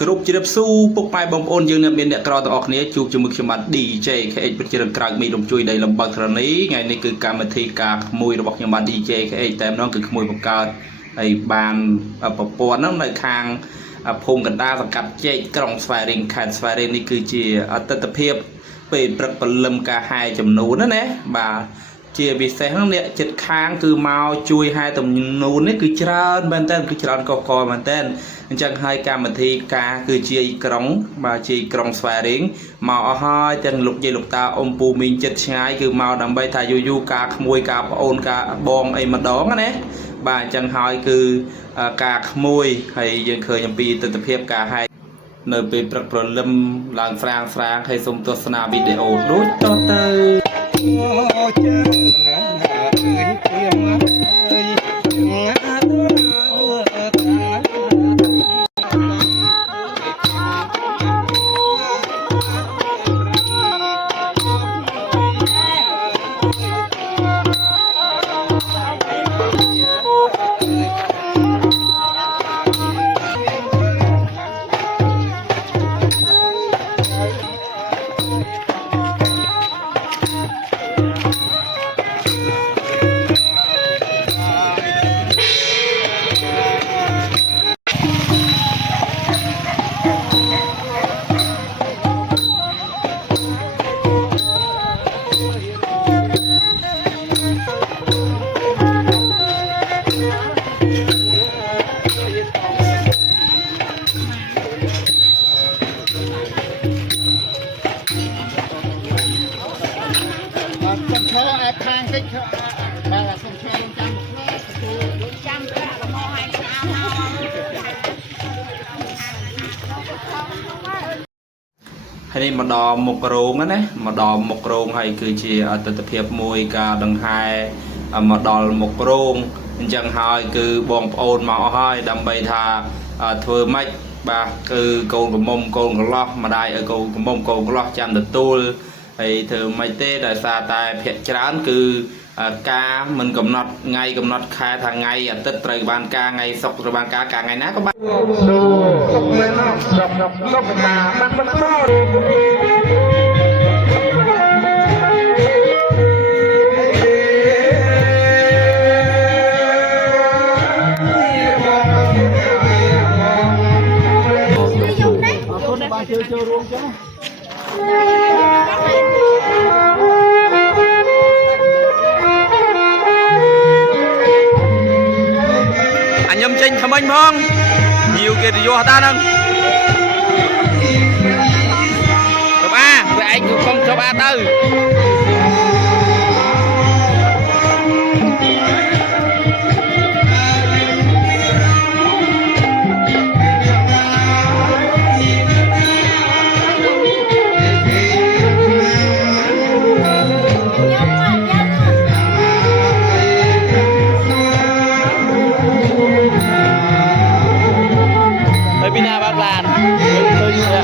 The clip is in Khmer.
គ្រប់ជ្រាបសួរពុកម៉ែបងប្អូនយើងនៅមានអ្នកក្រទាំងអស់គ្នាជួបជាមួយខ្ញុំបាទ DJ KH ពិតជាក្រៅមីរំជួយដីលំបាកធរណីថ្ងៃនេះគឺកម្មវិធីការក្មួយរបស់ខ្ញុំបាទ DJ KH តែម្ដងគឺក្មួយបង្កើតហើយបានប្រព័ន្ធហ្នឹងនៅខាងភូមិកណ្ដាលសង្កាត់ជែកក្រុងស្វាយរៀងខេត្តស្វាយរៀងនេះគឺជាអត្តតភាពពេលព្រឹកព្រលឹមការហែចំនួនណាបាទជាពិសេសហ្នឹងអ្នកចិត្តខាងគឺមកជួយហែទំនូននេះគឺច្រើនមែនតើគឺច្រើនកកមែនតើអញ្ចឹងហើយកម្មវិធីការគឺជាក្រុងបាទជាក្រុងស្វាយរៀងមកអស់ហើយទាំងលោកយាយលោកតាអ៊ំពូមីងចិត្តឆ្ងាយគឺមកដើម្បីថាយូរការក្មួយការប្អូនការបងអីម្ដងណាបាទអញ្ចឹងហើយគឺការក្មួយហើយយើងឃើញអំពីទស្សនវិជ្ជាការហែនៅពេលព្រឹកព្រលឹមឡើងស្រាងហើយសូមទស្សនាវីដេអូដូចតហើយនេះមកដល់មុខរោងណាមកដល់មុខរោងហើយគឺជាអត្តតភាពមួយការដង្ហែមកដល់មុខរោងអញ្ចឹងហើយគឺបងប្អូនមកអស់ហើយដើម្បីថាធ្វើម៉េចបាទគឺកូនកំមុំកូនកន្លោះម្ដាយឲ្យកូនកំមុំកូនកន្លោះចាំទទួលហើយធ្វើម៉េចទេដោយសារតែភាគច្រើនគឺការមិនកំណត់ថ្ងៃកំណត់ខែថាថ្ងៃអាទិត្យត្រូវបានការថ្ងៃសុក្រត្រូវបានការថ្ងៃណាក៏បានសុក្រមែនណាសុក្រណាបាត់មកចូលរួមចុះអញខ្ញុំចេញថ្មិញផងញៀវគេទៅយោតាហ្នឹងជប់អាវាឯងគឺកុំជប់អាទៅពីណាបាត់ឡានឃើញ